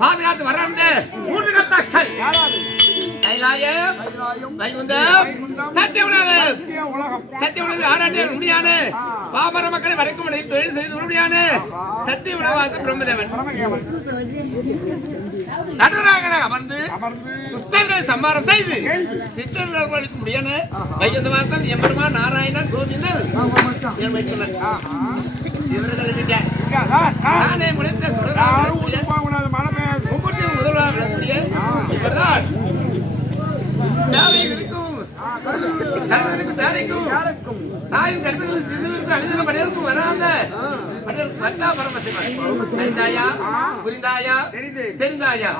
பாதுகாத்து வர்றாங்க மூன்று கத்தாக்கள் முடியான பாமர மக்களை வரைக்கும் தொழில் செய்து முடியான சத்திய உணவாக பிரம்மதேவன் நடுவராக அமர்ந்து புஸ்தகங்களை சம்மாரம் செய்து சித்தர்கள் முடியான வைகுந்த வாசன் எம்பெருமான் நாராயணன் கோவிந்தன் நானே முடித்த முதல்வராக இவர்தான் தாயும் கற்பதில் சிசுவிற்கு அழிஞ்சல் படையலுக்கும் வராத வந்தா பரமசிவன் தெரிந்தாயா புரிந்தாயா தெரிந்தாயா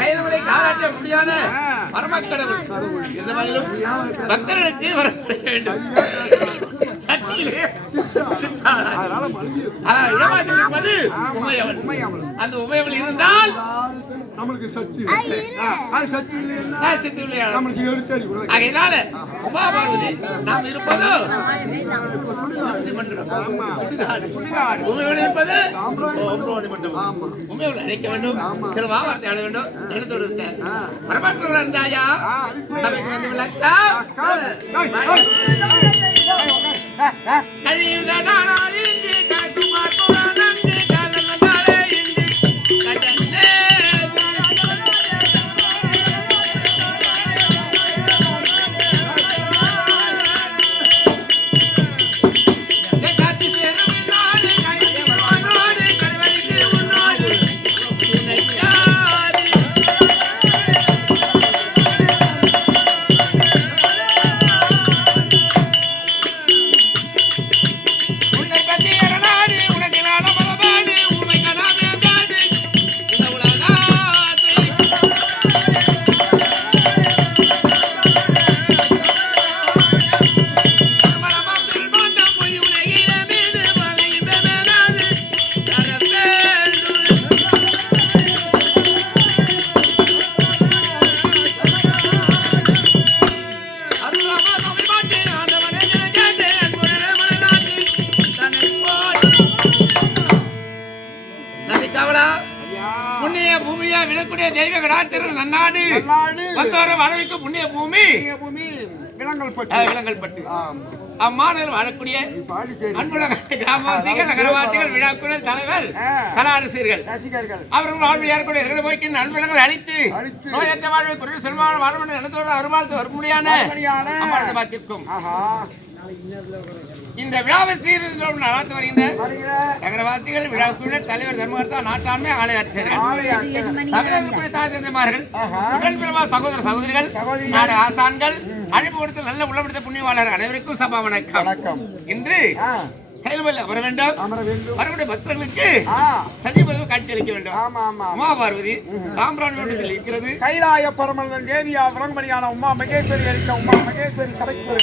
கைதமலை காலாட்ட முடியாத பரமக்கடவுள் இந்த வகையிலும் பக்தர்களுக்கு வர வேண்டும் சக்தியிலே அந்த உமையவள் இருந்தால் நமக்கு சக்தி அதனால உமா பார்வதி நாம் இருப்பதோ உமையவள் இருப்பது உமையவள் அழைக்க வேண்டும் சில வார்த்தை ஆட வேண்டும் எழுத்தோடு இருக்க பரமாத்மா இருந்தாயா சபைக்கு வந்து விளக்கா கழிவுதடானாலின்றி காட்டுமார் புராணம்ன்றி காலமதாலே இன்றி கடந்தே காட்டி சேரும் நாடு கையவனோடு கல்வழிக்கு உன்னோடு உன்னையாரி தெய்வ கடாத்திரம் நன்னாடு வந்தோர வரவைக்கும் புண்ணிய பூமி விலங்கல்பட்டு அம்மாநிலம் வாழக்கூடிய அன்புலக கிராமவாசிகள் நகரவாசிகள் விழாக்குழல் தலைவர் கலாரசிகர்கள் அவர்கள் வாழ்வில் ஏற்கனவே எங்களை போய்க்கு நண்பர்கள் அழித்து நோயற்ற வாழ்வை குறைவு செல்வான வாழ்வு நடத்தோடு அருவாழ்த்து வரும்படியான அம்மாநில பாத்திருக்கும் இந்த விழாவை சீர்திருத்தம் நடத்தி வருகின்ற நகரவாசிகள் விழாக்குழுவினர் தலைவர் தர்மகர்த்தா நாட்டாண்மை ஆலய அர்ச்சகர்கள் தாய்மார்கள் சகோதர சகோதரிகள் நாடு ஆசான்கள் அழைப்பு கொடுத்து நல்ல உள்ளப்படுத்த புண்ணியவாளர் அனைவருக்கும் சபா வணக்கம். இன்று கையில் வர வேண்டும் வரக்கூடிய பக்தர்களுக்கு சதிபதவி காட்சி அளிக்க வேண்டும். உமா பார்வதி சாம்பிராணியோடு இருக்கிறது. கைலாய பரமன் தேவியா விரண்மணியான உமா மகேஸ்வரி அளிக்க உமா மகேஸ்வரி சபைக்கு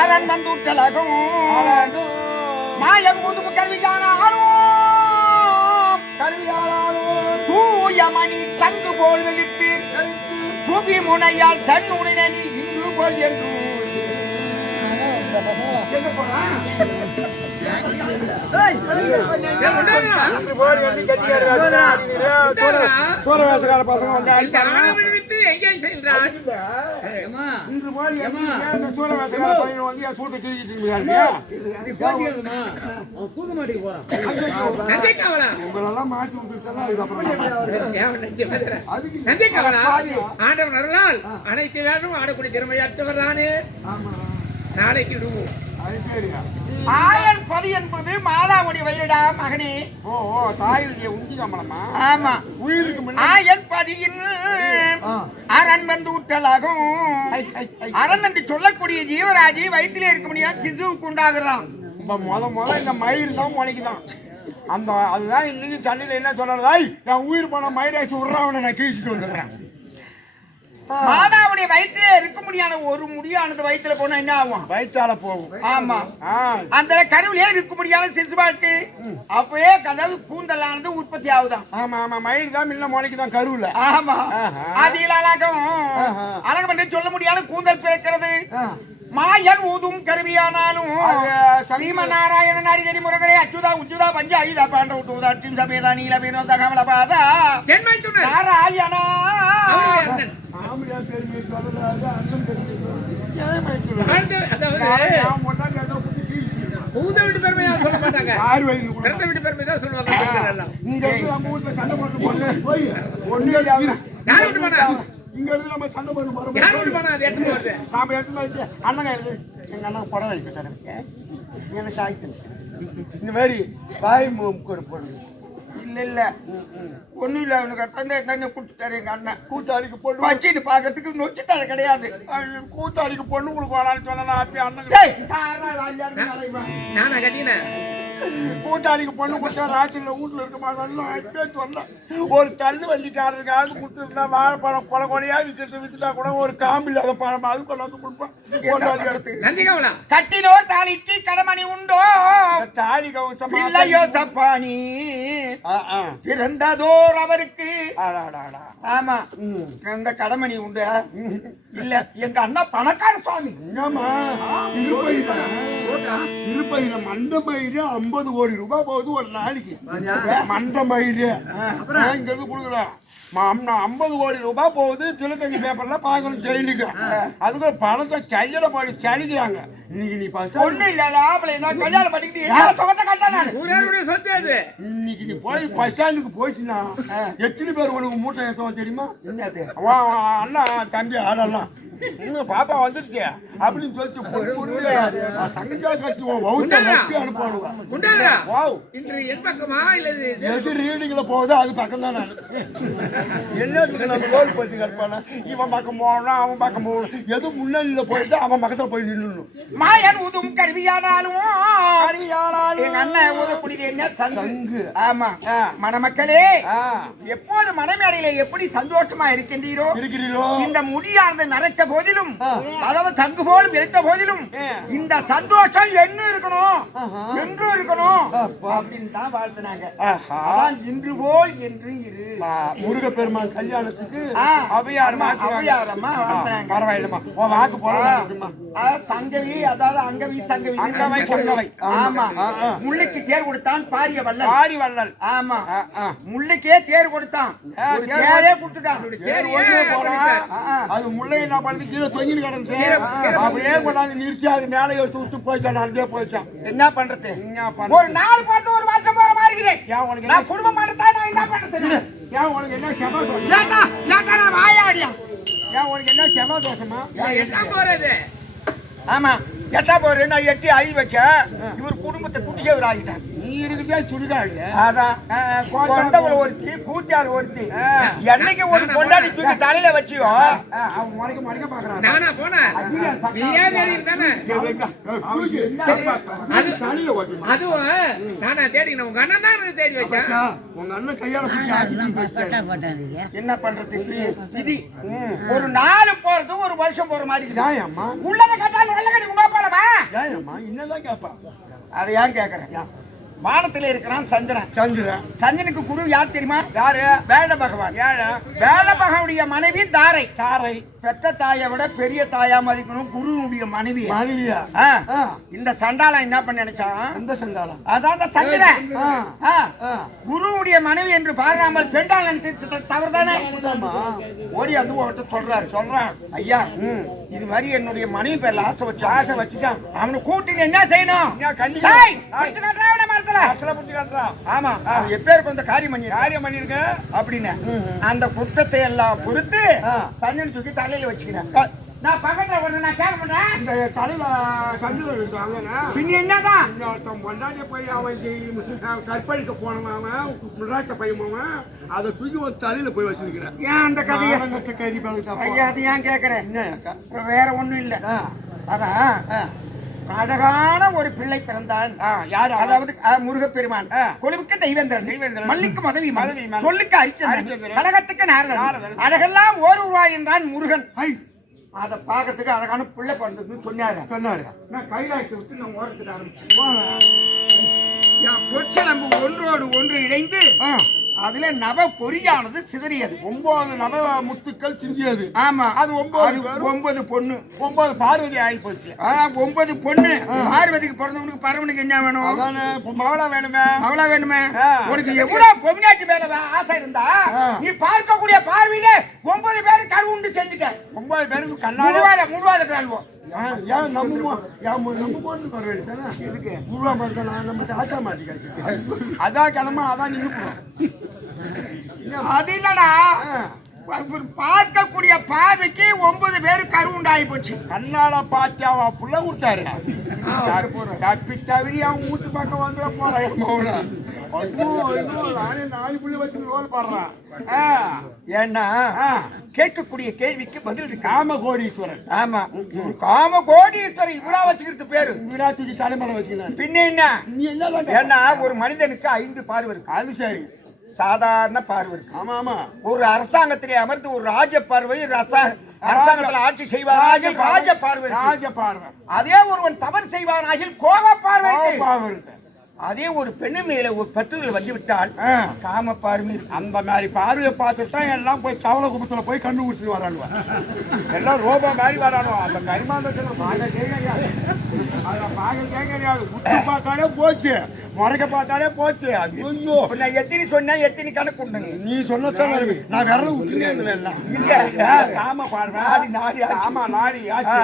அரண் வந்துட்டலகும் மாயம் முதுகு கல்வியானாலும் தூயமணி தங்கு போல் வெடித்து குபி முனையால் தன்னுடைய நீ இன்று போல் என்று சோரவாசகார பசங்க அனைத்து வேணும் ஆடக்கூடிய திறமையற்றவர் தானே நாளைக்கு விடுவோம். ஆயன் பதி என்பது மாதாவுடைய வயிறடா மகனே. தாயுடைய உந்திகமலமா? ஆமா. உயிருக்கு ஆயன் பதியின் அரண் வந்து ஊற்றலாகும். அரண் என்று சொல்லக்கூடிய ஜீவராஜி வயிற்றிலே இருக்க முடியாது சிசுவுக்கு உண்டாகிறான். முத இந்த மயிர் தான் முளைக்குதான். அந்த அதுதான் இன்னைக்கு சண்டையில என்ன சொல்றாரு, நான் உயிர் போன மயிராச்சு விடுறான் நான் கீழ்ச்சிட்டு வந்துடுறேன். மாதாவுடைய வயிற்றிலே இருக்க முடியாத ஒரு முடியானது வயிற்றுல போனா என்ன ஆகும்? வயிற்றால போகும். ஆமா. அந்த கருவிலே இருக்க முடியாத சிசுபாட்டு அப்பவே அதாவது கூந்தலானது உற்பத்தி ஆகுதான். ஆமா ஆமா மயிர் தான் முன்ன முளைக்குதான் கருவுல. ஆமா. அதில் அழகம் என்று சொல்ல முடியாத கூந்தல் பிறக்கிறது. மாயன் ஊதும் கருவியானாலும் ஸ்ரீமநாராயண நாரிகரி முருகரே அச்சுதா உச்சுதா பஞ்ச ஐதா பாண்ட உட்டுதா டிம் சபேதா நீல வினோத கமல பாதா நாராயணா புகுந்த வீட்டு பெருமையா சொல்ல மாட்டாங்க. யார் வயது கூட பிறந்த வீட்டு பெருமை தான் சொல்லுவாங்க பெண்கள் எல்லாம். இங்க இருந்து நம்ம வீட்டுல சண்டை போட்டு பொண்ணு போய் ஒண்ணு யார் வீட்டு பண்ணா? இங்க இருந்து நம்ம சண்டை போட்டு போறோம். யார் வீட்டு பண்ணா? அது எடுத்து வருது. நாம எடுத்து வச்சு அண்ணன் எழுது எங்க அண்ணன் புடவை வைக்க தரேன் என்ன சாய்த்து இந்த மாதிரி பாய் கூட போடுங்க. இல்ல இல்ல ஒண்ணும் இல்ல அவனுக்கு தந்தை கூட்டுட்டாரு எங்க அண்ணன். கூட்டாளிக்கு பொண்ணு வச்சிட்டு பாக்கிறதுக்கு நொச்சி தர கிடையாது. கூட்டாளிக்கு பொண்ணு கொடுக்க சொன்னா அப்படி அண்ணன் நானா கட்டினேன். கூட்டாளிக்கு பொண்ணு கொடுத்தா ராத்திரில வீட்டுல இருக்க மாட்டேன் சொன்னேன். ஒரு தள்ளு வண்டிக்காரருக்காவது கொடுத்துருந்தா வாழைப்பழம் கொலை கொலையா வித்துட்டா கூட ஒரு காம்பு இல்லாத பழம் அது கொண்டாந்து கொடுப்பேன். கட்டினோர் தாலிக்கு கடமணி உண்டோ தாலி கவுசமா இல்லையோ தப்பானி பிறந்ததோர் அவருக்கு. ஆமா அந்த கடமணி உண்டு. இல்ல எங்க அண்ணா பணக்கார சுவாமி. திருப்பதியில மண்ட மயிறு 50 கோடி ரூபாய் போகுது ஒரு நாளைக்கு. மண்ட மயிறு இங்க இருந்து கொடுக்குறேன் 50 கோடி ரூபாய் போகுது. திலக்கஞ்சி பேப்பர்ல பாக்கணும் ஜெயிலுக்கு. அதுக்கு பணத்தை சல்லிட போய் சலிக்கிறாங்க. இன்னைக்கு நீ ஒண்ணு இல்ல கல்யாணம் பண்ணிக்கிட்டு சொத்து அது. இன்னைக்கு நீ போய் பஸ் ஸ்டாண்டுக்கு போயிட்டுனா எத்தனை பேர் உனக்கு மூட்டை ஏற்றுவோம் தெரியுமா? அண்ணா தம்பி ஆடலாம் பாப்பா வந்துருச்சு அப்படின்னு சொல்லிட்டு தங்கச்சா கட்டுவோம் அனுப்புவானுங்க. எது ரீடிங்ல போகுதோ அது பக்கம் தான். நான் என்னத்துக்கு நம்ம லோல் பற்றி கற்பான இவன் பக்கம் போகணும் அவன் பக்கம் போகணும். எது முன்னணியில போயிட்டு அவன் பக்கத்துல போய் நின்னுணும். மாயன் ஊதும் கருவியானாலும் எங்க அண்ணன் ஊதக்கூடிய என்ன சங்கு. ஆமா மணமக்களே எப்போது மணமேடையில எப்படி சந்தோஷமா இருக்கிறீரோ இந்த முடியானது நடக்க போதிலும் அதாவது தங்கு போலும் எடுத்த போதிலும் இந்த சந்தோஷம் என்ன இருக்கணும் என்று இருக்கணும் அப்படின்னு தான் வாழ்த்தினாங்க. இன்று போல் என்று இரு. முருகப்பெருமான் கல்யாணத்துக்கு அவையாரமா பரவாயில்லமா வாக்கு போட தங்கவி அதாவது அங்கவி தங்கவி அங்கவை பொங்கவை. ஆமா முள்ளைக்கு தேர் கொடுத்தான் பாரிய வல்லல். பாரி வல்லல். ஆமா முள்ளைக்கே தேர் கொடுத்தான் தேரே கொடுத்துட்டான். அது முல்லை என்ன பண்ணது கீழே தொங்கிட்டு கிடந்து அப்படியே கொண்டாந்து நிறுத்தி அது மேலே எடுத்து போயிட்டான். அதுவே போயிட்டான். என்ன பண்றது? ஒரு நாள் பார்த்து ஒரு வருஷம் போற மாதிரி இருக்குது. நான் குடும்பம் பண்ணத்தான் நான் என்ன பண்றது? ஏன் உனக்கு என்ன செம தோஷம்? நான் வாயாடியா? ஏன் உனக்கு என்ன செம தோஷமா? போறது ஆமா எட்டா போற நான் 8 ஐ வச்சேன். இவர் குடும்பத்தை குட்டிச்சவர் ஆகிட்டேன். நீ இருக்குதே சுடுகாடு. அதான் கொண்டவள் ஒருத்தி கூத்தியால் ஒருத்தி. என்னைக்கு ஒரு கொண்டாடி தூக்கி தலையில வச்சியோ அவன் முறைக்க முறைக்க பாக்குறான். நானா போனேன் அதுவும் நானா தேடி உங்க அண்ணன் தான் தேடி வச்சேன். உங்க அண்ணன் கையால பிடிச்சி என்ன பண்றது? விதி. ஒரு நாள் போறது ஒரு வருஷம் போற மாதிரி. உள்ளத கட்டாலும் வெள்ள கட்டி குமா போலமா? என்னதான் கேப்பா? அதை ஏன் கேக்குறேன்? வானத்துல இருக்கிறான் சந்திரன். சந்திரனுக்கு குரு யார் தெரியுமா? யாரு? வேட பகவான். வேட பகவானுடைய மனைவி தாரை. தாரை பெற்ற தாயை விட பெரிய தாயா மதிக்கணும் குருவுடைய மனைவி. மனைவியா? இந்த சண்டாளன் என்ன பண்ண நினைச்சான்? இந்த சண்டாளன் அதான் சந்திரன் குருவுடைய மனைவி என்று பாராமல் பெண்டால் நினைத்து தவறுதானே? ஓடி வந்து ஒருத்தர் சொல்றான் ஐயா இது மாதிரி என்னுடைய மனைவி பேர்ல ஆசை வச்சுட்டான். அவனை கூட்டிட்டு என்ன செய்யணும்? ஆமா எப்பேருக்கு இந்த காரியம் பண்ணிருக்க அப்படின்னு அந்த குற்றத்தை எல்லாம் பொறுத்து சஞ்சன் தூக்கி தலையில வச்சுக்கிறேன். நான் பக்கத்துல ஒண்ணு நான் கேட்க மாட்டேன். இந்த தலையில சந்திரன் இருக்காங்க பின்ன என்னதான் இன்னொருத்தன் பொண்டாட்டி போய் அவன் கற்பழிக்க போனவன் முன்னாட்ட பையன் அதை தூக்கி ஒரு தலையில போய் வச்சிருக்கிறேன். ஏன் அந்த கதையை அது ஏன் கேக்குறேன்? வேற ஒண்ணும் இல்ல. அதான் அழகான ஒரு பிள்ளை பிறந்தான். யாரு? அதாவது முருகப்பெருமான். கொழுவுக்கு தெய்வேந்திரன், மல்லிக்கு மதவி, சொல்லுக்கு அரிச்சந்திரன், கழகத்துக்கு நாரதன், அழகெல்லாம் ஓர் உருவாய் என்றான் முருகன். அதை பார்க்கறதுக்கு அழகான பிள்ளை பிறந்ததுன்னு சொன்னாரு. நான் கைலாயத்தை விட்டு நான் ஓரத்துக்கு ஆரம்பிச்சேன். பொற்சலம்பு ஒன்றோடு ஒன்று இணைந்து அதுல நவ பொறியானது சிதறியது. 9 நவ முத்துக்கள் சிந்தியது. ஆமா அது 9 பொண்ணு. 9 பார்வதி ஆகி போச்சு. 9 பொண்ணு. பார்வதிக்கு பிறந்தவனுக்கு பரவனுக்கு என்ன வேணும்? மகளா வேணுமே. உனக்கு எவ்வளவு பொம்னாட்டி மேல ஆசை இருந்தா நீ பார்க்கக்கூடிய பார்வையில 9 பேரு கருவுண்டு செஞ்சுட்ட. 9 பேருக்கு கண்ணால முழுவாத கல்வம் ஏன் நம்ம போட்டு வர வேண்டியதானே எதுக்கு உருவா மாதிரி நம்ம ஆச்சா மாட்டிக்காச்சு அதான் கிளம்ப அதான் நின்று அது இல்லடா பார்க்கக்கூடிய பார்வைக்கு 9 பேரு கரு உண்டாகி போச்சு. கண்ணால பாத்தி அவ புள்ள கொடுத்தாரு தப்பி தவிரி அவன் ஊத்து பக்கம் வந்துட போறான் நானே 4 புள்ளி வச்சு ரோல் பாடுறான். ஏன்னா கேட்கக்கூடிய கேள்விக்கு பதில் காம கோடீஸ்வரன். ஆமா காம கோடீஸ்வரன் இவரா வச்சுக்கிறது பேரு விரா தூக்கி தலைமையில வச்சுக்கிறான். பின்ன என்ன நீ என்ன ஏன்னா ஒரு மனிதனுக்கு 5 பார்வை இருக்கு. அது சரி சாதாரண பார்வை இருக்கு. ஆமா ஆமா ஒரு அரசாங்கத்திலே அமர்ந்து ஒரு ராஜ பார்வை அரசாங்கத்தில் ஆட்சி செய்வார்கள் ராஜ பார்வை ராஜ பார்வை. அதே ஒருவன் தவறு செய்வானாகில் கோப பார்வை இருக்கு. அதே ஒரு பெண்ணு மேல ஒரு பற்றுதல் வந்து விட்டால் காம பார்வை. அந்த மாதிரி பார்வையை பார்த்துட்டு தான் எல்லாம் போய் தவளை குப்பத்துல போய் கண்ணு குடிச்சு வரானுவா. எல்லாம் ரோபா மாதிரி வரானோ. அந்த கரிமாந்தத்துல பாக கேட்காது, அதுல பாக கேட்காது. குட்டி பார்த்தாலே போச்சு, முறைக்க பார்த்தாலே போச்சு. ஐயோ நான் எத்தனை சொன்னேன் எத்தனை கணக்கு உண்டு. நீ சொன்னதான் நான் விரல விட்டுனே இருந்தேன். இல்ல காம பார்வை ஆமா நாரி ஆச்சு.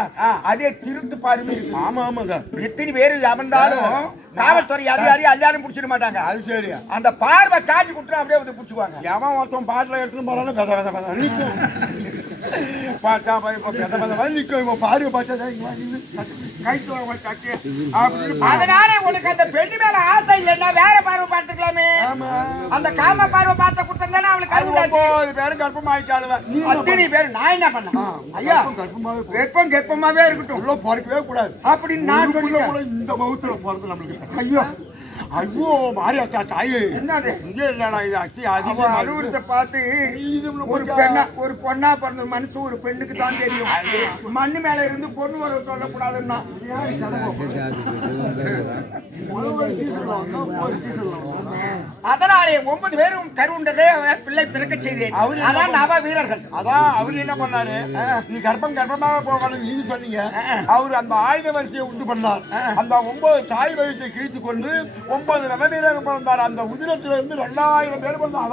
அதே திருட்டு பார்வை. ஆமா ஆமாங்க. எத்தனை பேரு அமர்ந்தாலும் காவல்துறை அதிகாரி எல்லாரும் பிடிச்சிட மாட்டாங்க. அது சரி. அந்த பார்வை காட்சி கொடுத்து அப்படியே வந்து பிடிச்சுவாங்க. எவன் ஒருத்தன் பாட்டில் எடுத்துன்னு போறாலும் கதை கதை கதை நிற்கும். பார்த்தா கதை கதை நிற்கும். பார்வை பார்த்தா அதனால உனக்கு அந்த பெண்ணு மேல ஆசை இல்லைன்னா வேற பார்வை பார்த்துக்கலாமே. அந்த காம பார்வை பார்த்த கொடுத்தா அவளுக்கு பேரும் கர்ப்பமாயிட்டாளுவ. அத்தனை பேர் நான் என்ன பண்ண ஐயா வெப்பம் கெப்பமாவே இருக்கட்டும். உள்ள பிறக்கவே கூடாது அப்படின்னு நான் கூட இந்த பௌத்துல பிறகு நம்மளுக்கு ஐயோ ஐயோ மாரியாத்தா தாயே என்னது இதே இல்லடா இது அச்சி அதிசயம். அலுவலகத்தை பார்த்து ஒரு பொண்ணா பிறந்த மனசு ஒரு பெண்ணுக்கு தான் தெரியும். மண்ணு மேல இருந்து பொண்ணு வர சொல்லக்கூடாதுன்னா அதனாலே 9 பேரும் கருவுண்டதே பிள்ளை பிறக்க செய்தேன். அதான் நவ வீரர்கள். அதான் அவரு என்ன பண்ணாரு, நீ கர்ப்பமாக போகணும் நீங்க சொன்னீங்க. அவரு அந்த ஆயுத வரிசையை உண்டு பண்ணார். அந்த 9 தாய் வயிற்றை கிழித்து கொண்டு 9 நவ வீரர்கள் பிறந்தார். அந்த உதிரத்துல இருந்து 2000 பேர் பிறந்தார்.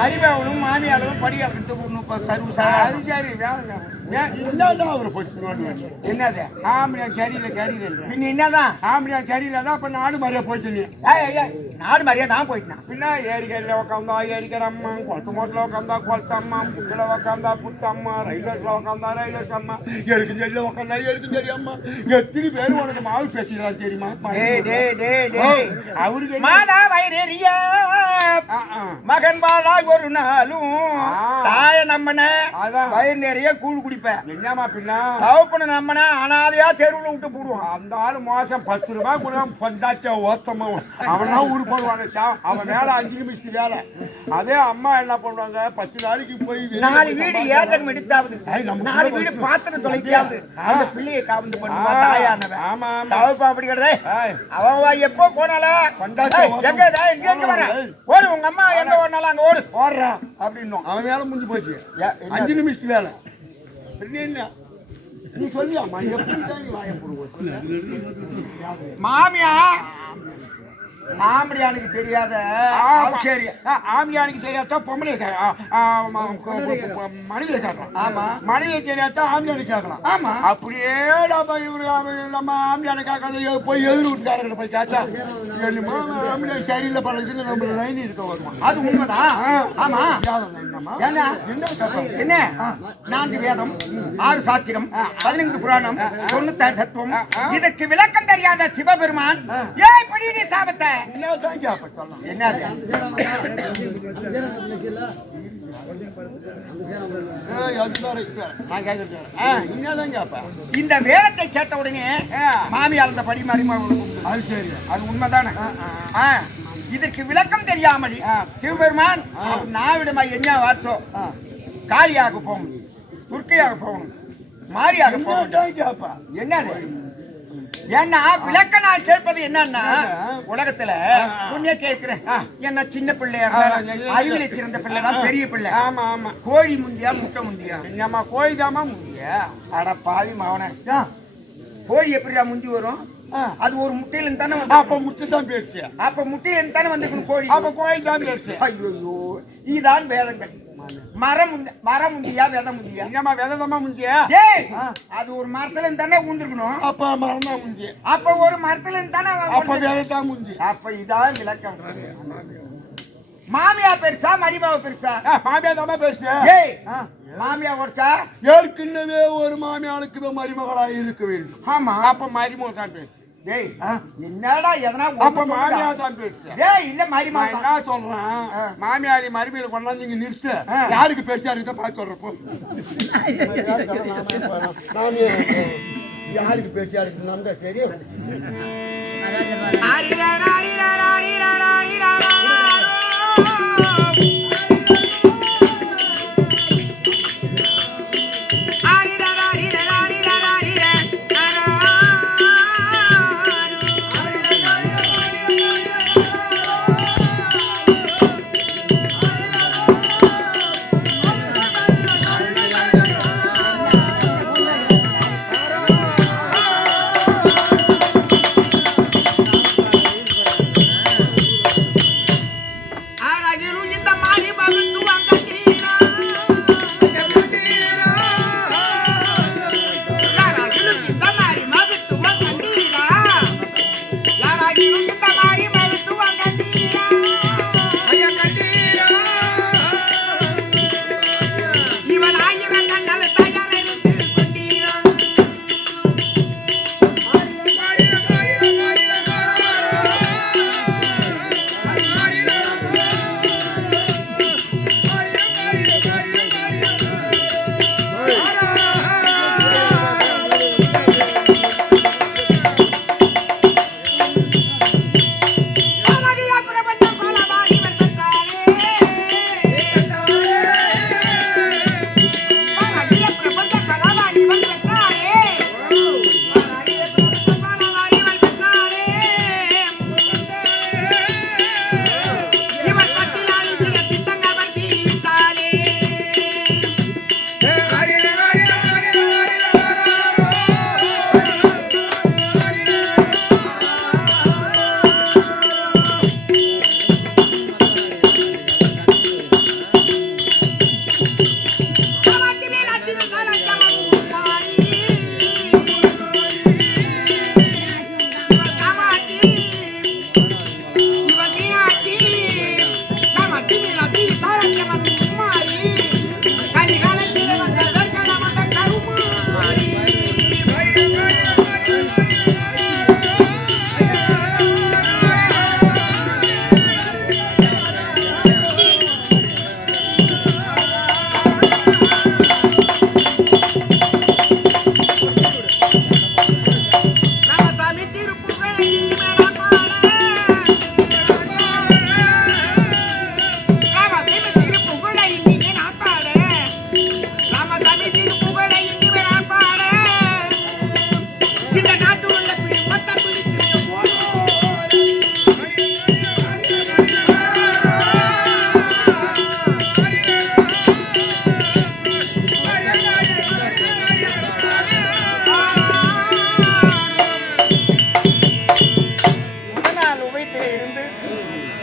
மரியாவும் மாமியாலும் படியாக்கிட்டு என்னது ஆம்படியா சரியில்லை பின்ன என்னதான் ஆம்படியா சரியில்லை தான். அப்ப நாடு மாதிரியா போயிட்டு நாடு மாதிரியா நான் போயிட்டேன். பின்ன ஏரிக்கையில உட்காந்தா ஏரிக்கிறம்மா, கொளத்து மோட்டில் உட்காந்தா கொளத்தம்மா, புட்டில் உட்காந்தா புட்டம்மா, ரயில்வேஸ்ல உட்காந்தா ரயில்வேஸ் அம்மா, எருக்கு செடியில் உட்காந்தா எருக்கு செடி அம்மா. எத்தனை பேர் உனக்கு மாவு பேசிக்கலாம் தெரியுமா? அவருக்கு மகன் வாழா ஒரு நாளும் தாய நம்மன வயிறு நிறைய கூழ் குடிப்பேன். என்னமா பின்னா தவப்பன நம்மன அனாதையா தெருவுல விட்டு போடுவான். அந்த ஆளு மாசம் 10 ரூபாய் கூட பந்தாச்சா ஓத்தமா அவனா ஊரு போடுவாங்க. அவன் வேலை 5 நிமிஷத்துக்கு வேலை. அதே அம்மா என்ன பண்ணுவாங்க, 10 நாளைக்கு போய் 4 வீடு ஏதம் எடுத்தாவது 4 வீடு பாத்திரம் தொலைக்காது அந்த பிள்ளையை காவந்து பண்ணுவா தாயானவன். ஆமா தவப்பா அப்படி கிடையாது. அவன் எப்போ போனாலும் எங்க வர ஓடு, உங்க அம்மா எங்க ஓடினாலும் அங்க ஓடு ஓடுறா அப்படின்னு அவன் வேலை முடிஞ்சு போச்சு. 5 நிமிஷத்துக்கு வேலை. என்ன நீ சொல்லியாமா எப்படி தான் வாய போடுவோம். மாமியா ஆம்படியானுக்கு தெரியாத சரி ஆம்படியானுக்கு தெரியாத பொம்பளை மனைவியை கேட்கலாம். ஆமா மனைவியை தெரியாத ஆம்படியானு கேட்கலாம். ஆமா அப்படியே நம்ம ஆம்படியான கேட்காத போய் எதிர் வீட்டுக்காரர்கிட்ட போய் கேட்டா என்னமா ஆம்படியான் சரியில்லை பழகுதுன்னு நம்ம லைன் இருக்க வருமா? அது உண்மைதான். ஆமா என்ன என்ன 4 வேதம் 6 சாத்திரம் 15 புராணம் 96 தத்துவம் இதற்கு விளக்கம் தெரியாத சிவபெருமான் ஏன் இப்படி நீ சாபத்தை என்னது இந்த வேதத்தை கேட்ட உடனே மாமியார் அந்த படி மருமகளுக்கு அது சரி அது உண்மைதானே. இதற்கு விளக்கம் தெரியாமல் சிவபெருமான் நாவிடமா என்ன வார்த்தோ காளியாக போகணும் துர்க்கையாக போகணும் மாரியாக போகணும் என்னது ஏன்னா விளக்க நான் கேட்பது என்னன்னா உலகத்துல உன்னே கேட்கிறேன் என்ன சின்ன பிள்ளையா அறிவிலை சிறந்த பிள்ளை தான் பெரிய பிள்ளை. ஆமா ஆமா கோழி முந்தியா முட்டை முந்தியா? நம்ம கோழி தாமா முந்தியா? அட பாவி மாவன கோழி எப்படிடா முந்தி வரும்? அது ஒரு முட்டையில தானே அப்ப முட்டை தான் பேசு. அப்ப முட்டையில தானே வந்து கோழி அப்ப கோழி தான் பேசு. ஐயோ இதுதான் வேதங்கள். மரம் முந்தியா விதை முந்தியா? என்னமா விதமா முந்தியா? அது ஒரு மரத்துல தானே ஊந்திருக்கணும். அப்ப மரம் தான் முந்தி. அப்ப ஒரு மரத்துல தானே அப்ப விதத்தான் முந்தி. அப்ப இதான் விளக்கம். மாமியா பெருசா மருமக பெருசா? மாமியா தான் பெருசு. மாமியா ஒருத்தா ஏற்கனவே ஒரு மாமியாளுக்கு மருமகளா இருக்க வேண்டும். ஆமா அப்ப மருமக தான் பேசு. என்னடா எதனா அப்ப மாமியா தான் பேசு. இல்ல மருமக என்ன சொல்றேன் மாமியாரி மருமையில கொண்டாந்து இங்க நிறுத்து யாருக்கு பேச்சா இருக்குதோ பார்த்து சொல்றப்போ யாருக்கு பேச்சா இருக்குன்னு தெரியும்.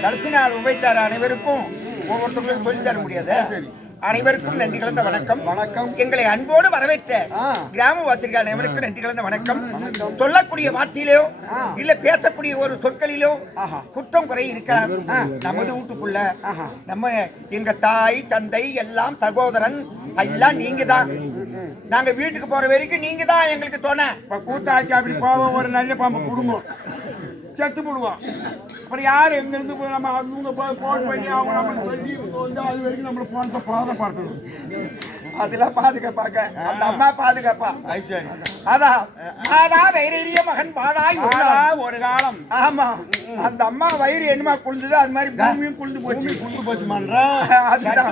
கடைசி நாள் உபைத்தார் அனைவருக்கும் ஒவ்வொருத்தவங்களுக்கும் சொல்லி தர முடியாது. சரி, அனைவருக்கும் நன்றி கலந்த வணக்கம். வணக்கம். எங்களை அன்போடு வரவேற்ற கிராமவாசிகள் அனைவருக்கும் நன்றி கலந்த வணக்கம். சொல்லக்கூடிய வார்த்தையிலோ இல்ல பேசக்கூடிய ஒரு சொற்களிலோ குற்றம் குறை இருக்கலாம். நமது வீட்டுக்குள்ள நம்ம எங்க தாய் தந்தை எல்லாம் சகோதரன் எல்லாம் நீங்க தான். நாங்க வீட்டுக்கு போற வரைக்கும் நீங்க தான் எங்களுக்கு துணை. கூத்தாக்கி அப்படி போவோம், ஒரு நல்ல பாம்பு குடும்பம் செத்து போடுவோம். அப்புறம் யாரு எங்க இருந்து போய் நம்ம அவங்க போன் பண்ணி அவங்க நம்ம சொல்லி வந்து அது வரைக்கும் நம்மளை போனத்தை பாதப்படுத்தணும். அதெல்லாம் பாதுகாப்பாங்க அந்த அம்மா பாதுகாப்பா. சரி, அதான் வயிறிய மகன் பாடாய் ஒரு காலம். ஆமா, அந்த அம்மா வயிறு என்னமா குளிர்ந்தது அது மாதிரி பூமியும் குளிர்ந்து போச்சு. குளிர்ந்து போச்சு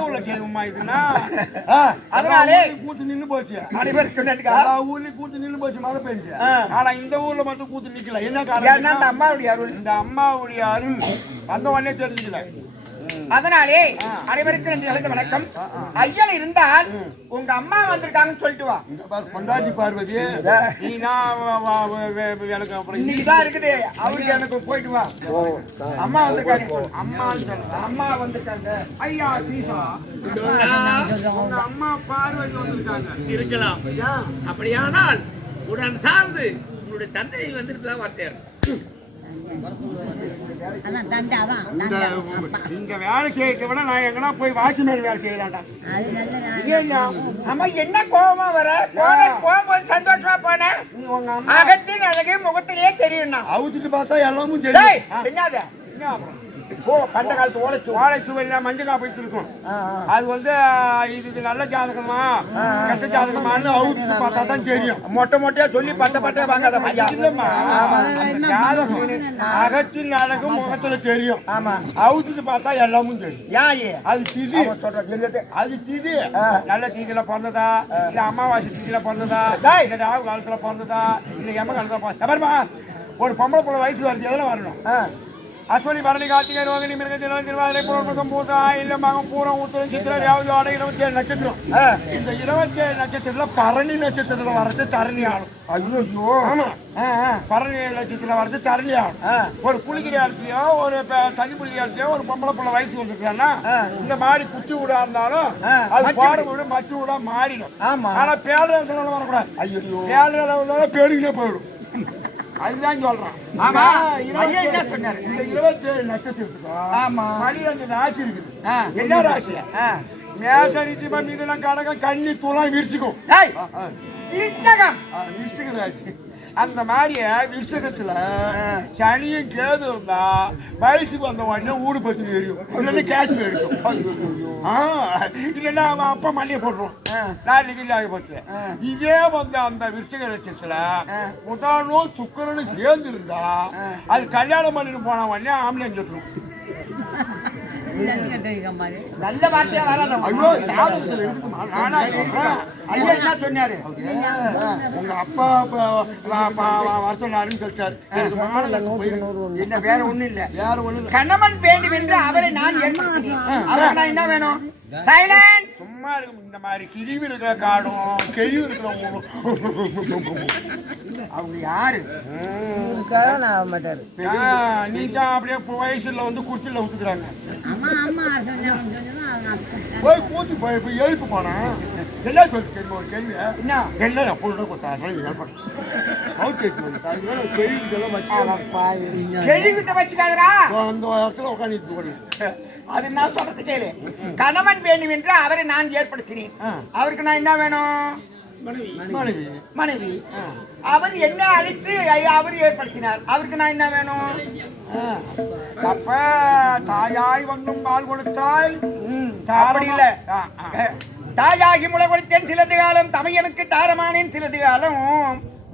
உள்ள கேள்விமா இதுன்னா. அதனாலே கூத்து நின்று போச்சு. அனைவருக்கு எல்லா ஊர்லயும் கூத்து நின்று போச்சு, மழை பெஞ்சு. ஆனா இந்த ஊர்ல மட்டும் கூத்து நிக்கல. என்ன காரணம்? அந்த அம்மாவுடைய அருள். இந்த அம்மாவுடைய அருள் வந்த உடனே தெரிஞ்சுக்கல. அதனாலே அனைவருக்கும் நன்றி கலந்த வணக்கம். ஐயல் இருந்தால் உங்க அம்மா வந்திருக்காங்கன்னு சொல்லிட்டு வா. பொண்டாட்டி பார்வதி இன்னைக்குதான் இருக்குது அவருக்கு எனக்கு போயிட்டு வா. அம்மா வந்திருக்காங்க. அம்மா வந்திருக்காங்க. ஐயா சீசா, உங்க அம்மா பார்வதி வந்திருக்காங்க. இருக்கலாம். அப்படியானால் உடன் சார்ந்து உங்களுடைய தந்தை வந்திருக்கலாம் வார்த்தையார். இங்க வேலை செய்யறத விட நான் எங்கன்னா போய் வாட்ச்மேன் வேலை செய்யலாம்டா. அம்மா என்ன கோபமா வர? போகும்போது சந்தோஷமா போன. அகத்தின் அழகு முகத்திலேயே தெரியும். அவுத்துட்டு பார்த்தா எல்லாமும் தெரியும். என்னது? கண்ட காலத்து ஓலைச்சுவல்ல மஞ்சள் காப்பீட்டு இருக்கும். அது வந்து இது நல்ல ஜாதகமா கெட்ட ஜாதகமான்னு அவுத்துட்டு பார்த்தா தான் தெரியும். மொட்டை மொட்டையா சொல்லி பட்ட வாங்காத பையா. இல்லம்மா, அந்த ஜாதகம் அகத்தின் அழகும் முகத்துல தெரியும். ஆமா, அவுத்துட்டு பார்த்தா எல்லாமும் தெரியும். அது திதி சொல்றது. அது திதி நல்ல திதியில பிறந்ததா இல்ல அமாவாசை திதியில பிறந்ததா இல்ல ராகு காலத்துல பிறந்ததா இல்ல எம காலத்துல பிறந்தா. ஒரு பொம்பளை புள்ள வயசு வருது, எதுல வரணும்? அஸ்வனி பரணி கார்த்திகை ரோகிணி மிருகத்திரம் திருவாதிரை புரோர்பதம் பூதா இல்ல மகம் பூரம் உத்தரம் சித்திரம் வியாவது ஆடை 27 நட்சத்திரம். இந்த 27 நட்சத்திரத்துல பரணி நட்சத்திரத்துல வர்றது தரணி ஆடும். ஐயோ, ஆமா, பரணி நட்சத்திரத்துல வர்றது தரணி ஆடும். ஒரு குளிக்கிற இடத்துலயோ ஒரு தனி குளிக்கிற இடத்துலயோ ஒரு பொம்பளை புள்ள வயசு வந்துருக்காங்கன்னா இந்த மாதிரி குச்சி விடா இருந்தாலும் அது பாட விட மச்சு விடா மாறிடும். ஆனா பேர் வரக்கூடாது. ஐயோ, பேர் பேருக்குள்ளே போயிடும். அதுதான் சொல்றான். இந்த 27 நட்சத்திரத்துக்கும் 12 ராசி இருக்குது. என்ன ராசி? மேசரிசிம மிதுனம் கடகம் கன்னி துலாம் விருச்சிகம். விருச்சிக ராசி. அந்த மாதிரி விருச்சகத்துல சனியும் கேது இருந்தா வயசுக்கு வந்த உடனே ஊடு பத்தி எரியும், இல்லைன்னா கேஸ் எடுக்கும். இல்லைன்னா அவன் அப்பா மண்ணியை போட்டுருவோம். நான் நிகழ்ச்சி போச்சு. இதே வந்து அந்த விருச்சிக லட்சத்துல புதானும் சுக்கரனும் சேர்ந்து இருந்தா அது கல்யாணம் பண்ணிட்டு போன உடனே ஆம்பளை செத்துரும். நல்ல வார்த்தையா வராத. ஐயோ, சாதகத்துல இருக்குமா? நானா சொல்றேன். ஐயா என்ன சொன்னாரு? உங்க அப்பா வர சொன்னாருன்னு சொல்லிட்டாரு. என்ன வேற ஒண்ணும் இல்ல. வேற ஒண்ணும் இல்ல. கணவன் வேண்டும் என்று அவரை நான் அவருக்கு என்ன வேணும்? சைலன்ஸ். சும்மா இருக்கும். இந்த மாதிரி கிழிவு இருக்கிற காடும் கெழிவு இருக்கிற அவங்க யாரு? நீ தான் அப்படியே வயசுல வந்து குச்சில ஊத்துக்கிறாங்க. போய் கூத்து போய் எழுப்பு போனா என்ன சொல்லிட்டு ஒரு கேள்வி என்ன பொண்ணு கொடுத்தாங்க. கேள்விக்கிட்ட வச்சுக்காதரா அந்த இடத்துல உட்காந்து போனேன். அது நான் சொல்றது கேளு. கணவன் வேண்டும் என்று அவரை நான் ஏற்படுத்தினேன். அவருக்கு நான் என்ன வேணும்? மனைவி. அவர் என்ன அழைத்து அவர் ஏற்படுத்தினார். அவருக்கு நான் என்ன வேணும்? அப்ப தாயாய் வந்தும் பால் கொடுத்தாய். அப்படி இல்ல. தாயாகி முளை கொடுத்தேன் சிலது காலம், தமையனுக்கு தாரமானேன் சிலது காலம்.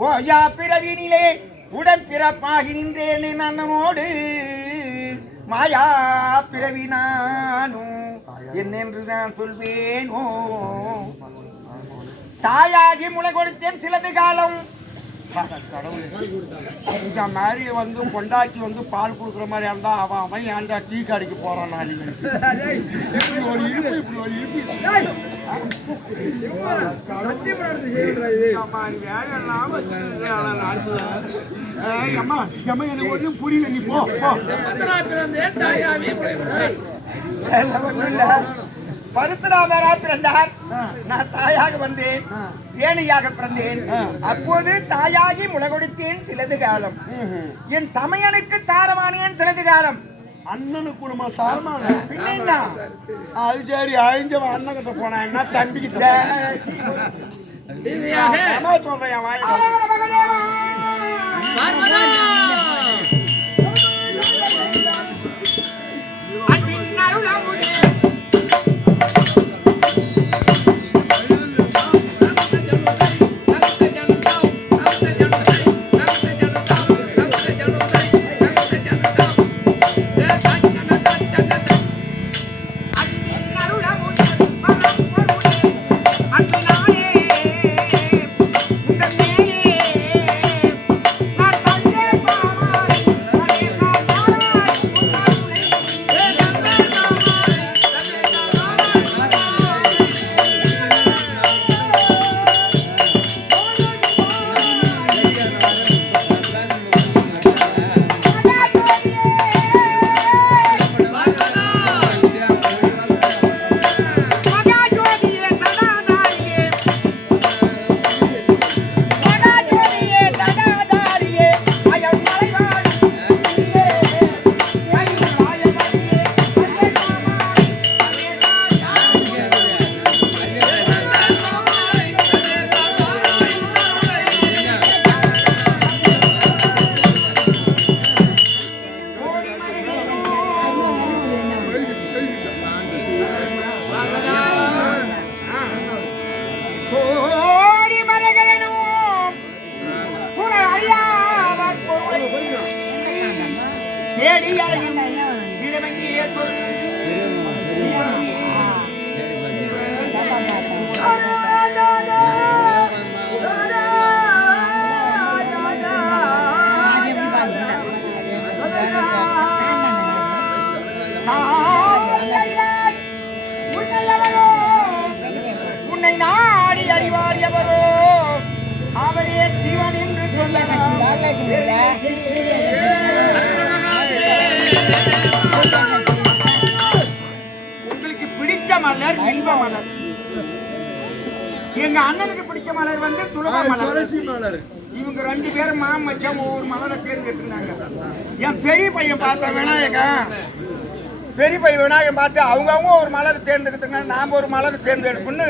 ஓயா பிறவினிலே உடன் பிறப்பாகி நின்றேன் அண்ணனோடு. மாயா பிறவி நானும் என்னென்று நான் சொல்வேனோ. தாயாகி முளை கொடுத்தேன் சிலது காலம், இந்த மாதிரி வந்து பொண்டாட்டி வந்து பால் கொடுக்குற மாதிரி இருந்தா அவன் ஏன்டா டீ கடைக்கு போறான் நாளைக்கு இப்படி ஒரு இழுப்பு இப்படி ஒரு இழுப்பு எனக்கு ஒன்றும் புரியல நீ போ பருத்துராமரா பிறந்தார். நான் தாயாக வந்தேன், ஏனையாக பிறந்தேன். அப்போது தாயாகி முளகொடுத்தேன் சிலது காலம். என் தமையனுக்கு தாரமானேன் சிலது காலம். அண்ணனுக்கு குடும்ப தாரமான பின்னா அது சரி அழிஞ்சவன் அண்ணன் கிட்ட போனா என்ன தம்பிக்கு சொல்றேன் வாய் உன்னை நாடி அறிவார் எவரோ அவரே ஜீவன் என்று உங்களுக்கு பிடிச்ச மலர் இன்ப மலர். எங்க அண்ணனுக்கு பிடிச்ச மலர் வந்து துளப மலர். இவங்க ரெண்டு பேரும் மாமச்சம் ஒவ்வொரு மலரை தேர்ந்தெடுத்துருந்தாங்க. என் பெரிய பையன் பார்த்த விநாயகன் பார்த்து அவங்க ஒரு மலர் தேர்ந்தெடுத்துங்க, நாம ஒரு மலர் தேர்ந்தெடுப்புன்னு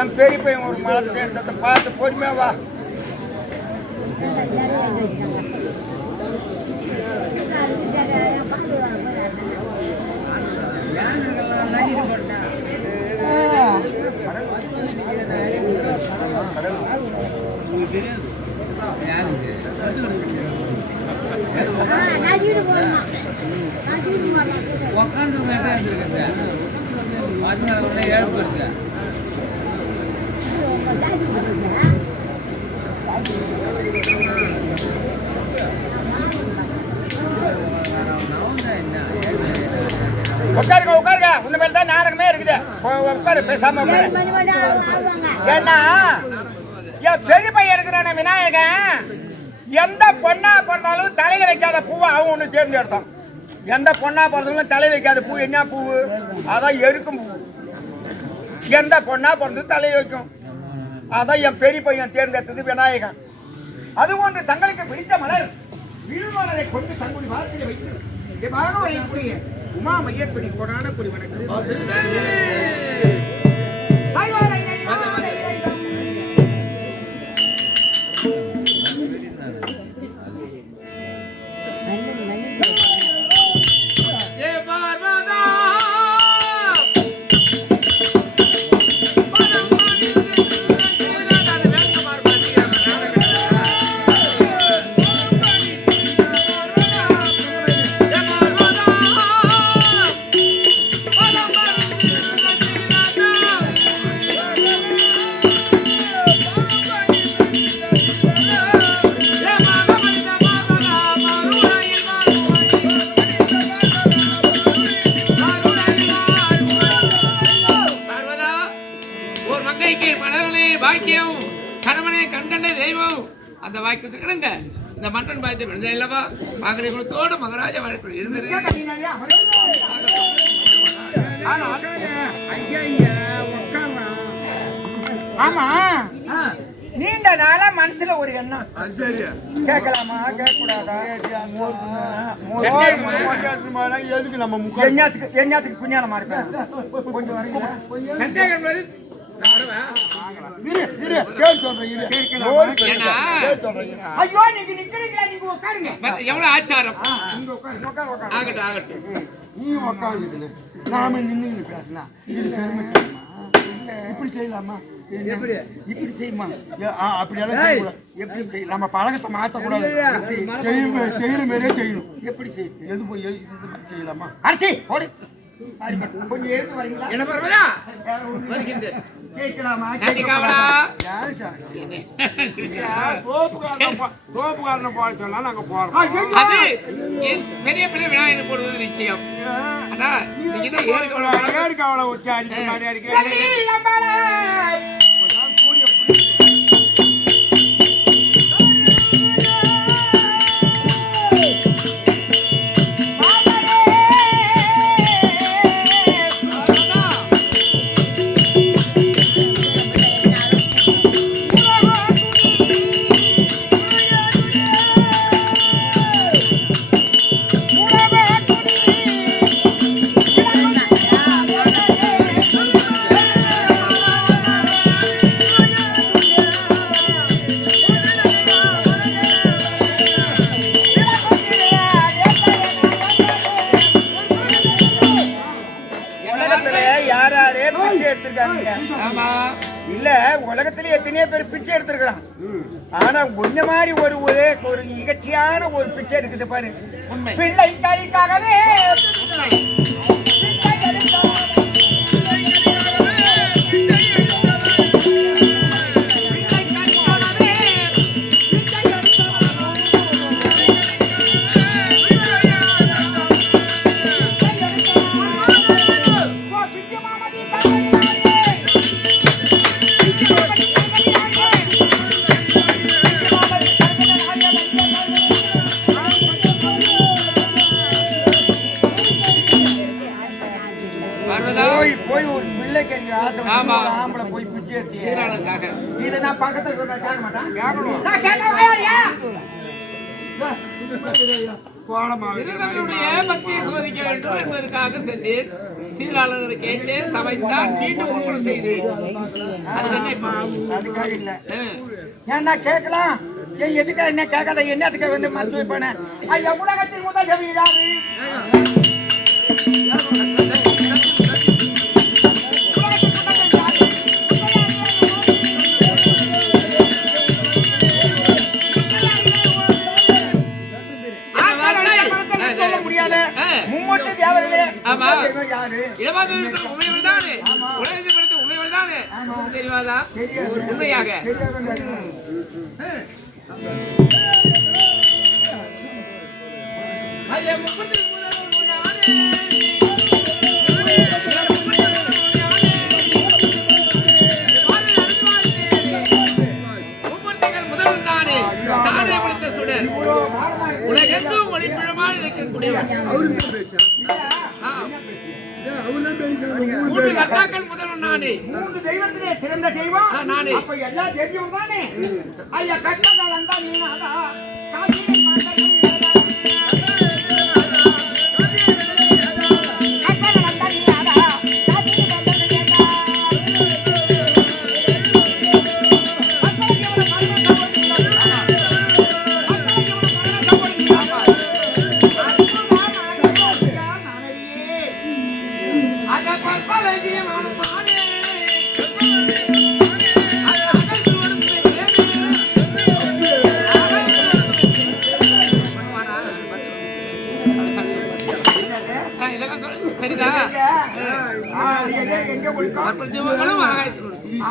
என் பெரிய பையன் ஒரு மலர் தேர்ந்தெடுத்த பார்த்து பொறுமையா வா. உட்காந்து ஏற்படுத்த உட்காருங்க உன்ன மேல தான் நாடகமே இருக்குது. உட்காரு பேசாம ஏன்னா என் பெரிய பையன் இருக்கிறான விநாயகன் எந்த பொண்ணா பிறந்தாலும் தலையில வைக்காத பூவை அவன் ஒண்ணு தேர்ந்தெடுத்தான். எந்த பொண்ணா பிறந்தாலும் தலை வைக்காத பூ என்ன பூவு? அதான் எருக்கும் பூ. எந்த பொண்ணா பிறந்து தலையில வைக்கும், அதான் என் பெரிய பையன் தேர்ந்தெடுத்தது விநாயகன். அது ஒன்று தங்களுக்கு பிடித்த மலர் விழுமலரை கொண்டு தங்களுடைய வாரத்தில் வைத்து உமா மையப்படி கொடான குடி வணக்கம். அந்த மன்னன் பாய்த்து விழுந்த இல்லவா மகளை குலத்தோடு மகராஜ வாழ்க்கை இருந்தது. ஆமா நீண்ட நாளா மனசுல ஒரு எண்ணம் கேட்கலாமா கேட்க கூடாதா எதுக்கு நம்ம முகம் என்னத்துக்கு புண்ணியானமா இருப்பேன் கொஞ்சம் வரீங்களா ஐயோ நீங்க நிக்கிறீங்களா நீங்க உட்காருங்க எவ்வளவு ஆச்சாரம் நீங்க உட்காருங்க ஆகட்டும் ஆகட்டும் நீ உட்காந்து நாம நின்று பேசலாம் இப்படி செய்யலாமா இப்படி செய்யுமா அப்படியெல்லாம் செய்யக்கூடாது. எப்படி செய்யலாம் நம்ம பழக்கத்தை மாற்றக்கூடாது. செய்யற மாதிரியே செய்யணும். எப்படி செய்யும் எது போய் செய்யலாமா? அரிசி போடு கொஞ்சம் எடுத்து வரீங்களா என்ன பரவாயில்ல வருகின்றேன் கேட்கலாமா கேட்கலாமா தோப்புக்காரனை போட சொன்னா நாங்க போறோம். அது பெரிய பெரிய விநாயகர் போடுவது நிச்சயம். ஆனா நீங்க ஏற்கவளை வச்சு அடிக்க மாதிரி அடிக்கிறேன். இல்ல உலகத்திலே எத்தனையோ பேர் பிச்சை எடுத்திருக்கிறான். ஆனா உன்ன மாதிரி ஒரு இகழ்ச்சியான ஒரு பிச்சை இருக்குது பாரு. பிள்ளை கலிக்காகவே போய் ஒரு பிள்ளை கறி ஆசை ஆம்பளை போய் பிச்சை எடுத்தியே. இதை நான் பக்கத்துல சொன்னா கேட்க மாட்டேன். பக்தியை சோதிக்க வேண்டும் என்பதற்காக சென்று சீராளரை கேட்டு சமைத்தான் மீண்டும் ஊர்வலம் செய்து அதுக்காக இல்ல ஏன்னா கேட்கலாம். எதுக்காக என்ன கேட்காத என்னத்துக்கு வந்து மருத்துவ பண்ண ஐயா உலகத்தின் முதல் கவி யாரு? மும்மூர்த்தி தேவர்களே யாரு? தெரியாதா உண்மையாக முதல் தானே தானே கொடுத்த சுடர் உலகெங்கும் ஒளிப்பிழமாக இருக்கக்கூடியவர் மூன்று கட்டாக்கள் முதல்வன் நானே. மூன்று தெய்வத்திலே சிறந்த தெய்வம் நானே. அப்ப எல்லா தெய்வம் தானே. ஐயா கட்டங்கள் அந்த நீனாதா காசியை மாட்டங்கள்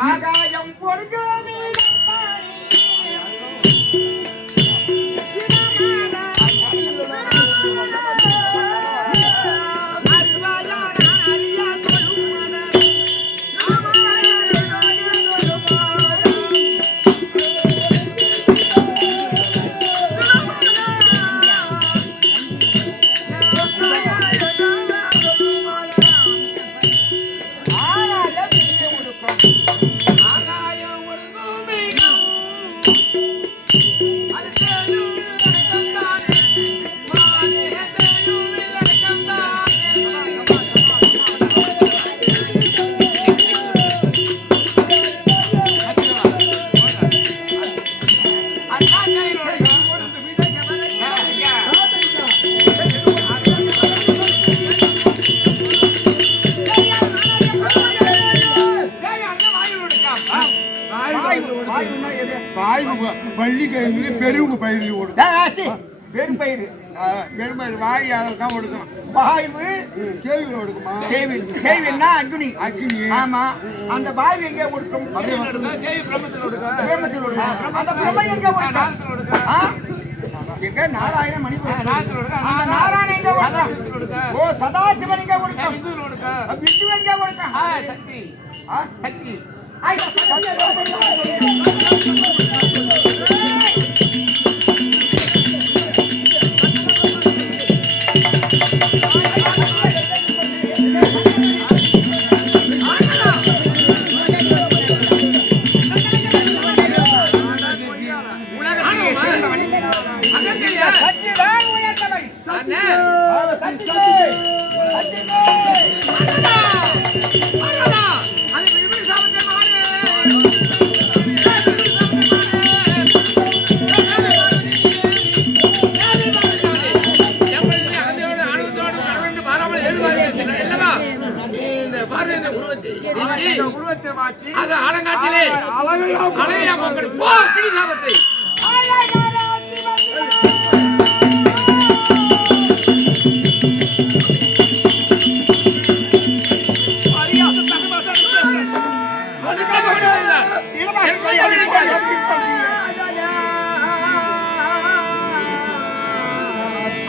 ஆகாயம் பொறுக்காமே பெரியவங்க பயிர்லயும் ஓடும். பெரும் பயிர் பெருமயிர் வாய் அதற்காக ஒடுக்கும். வாய்வு கேள்வி ஒடுக்குமா? கேள்வின்னா அக்னி. அக்னி. ஆமா. அந்த வாய்வு எங்கே ஒடுக்கும்? கேவி பிரம்மத்தில் ஒடுக்க. பிரம்மத்தில் ஒடுக்கும். அந்த பிரம்மம் எங்கே ஒடுக்கும்? எங்க நாராயண மணி நாகத்தில் ஒடுக்க. அந்த நாராயண எங்கே ஒடுக்கும்? ஓ சதாசிவன் எங்கே ஒடுக்கும்? விஷ்ணுவில் ஒடுக்க. விஷ்ணு எங்கே ஒடுக்கும்? சக்தி. சக்தி. உருவத்தை மாற்றி அது ஆலங்காட்டிலே அழகையா மக்கள் போ பிடி சாபத்தை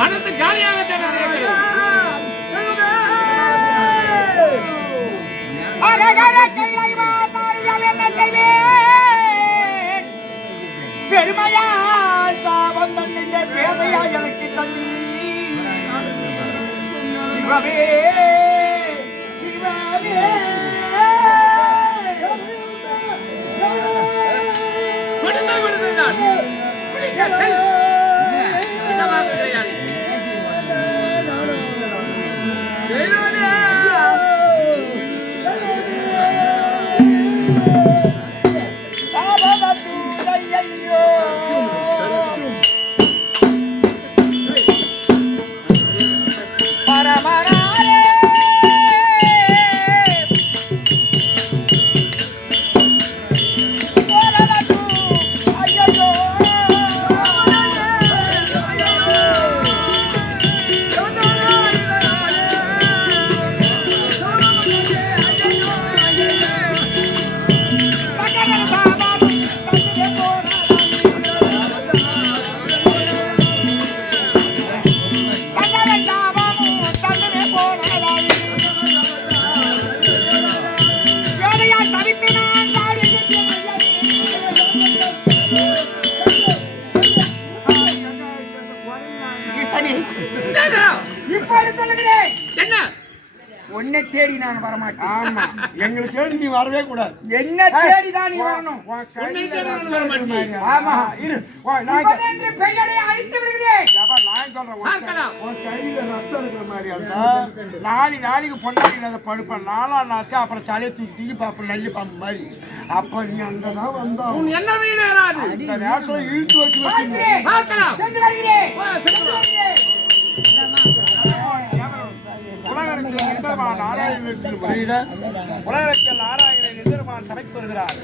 அனந்த காலியாக பெருமையால் தாவம் தந்தை பேதையா எனக்கு தந்தி சிவமே சிவமே உன்னை தேடி நான் வரமாட்டேன். ஆமா எங்களை தேடி நீ வரவே கூடாது. என்ன தேடிதான் நீ வரணும். ஆமா இரு சிவன் என்ற பெயரை அழித்து விடுகிறேன். நான் சொல்றேன் உன் கையில ரத்தம் இருக்கிற மாதிரி இருந்தா நாளைக்கு பொண்டாட்டில அதை படுப்பேன். நாலாம் நாச்சு அப்புறம் தலையை தூக்கி பாப்ப நல்லி பாம்பு மாதிரி. அப்ப நீ அங்கதான் வந்தா என்ன வீடு அந்த நேரத்துல இழுத்து வச்சு சென்று வருகிறேன். உலகரட்சியர் எந்திரமான் நாராயணத்தில் முறையிட உலகரட்சியர் நாராயணன் எந்திரமான் சமைத்து வருகிறார்.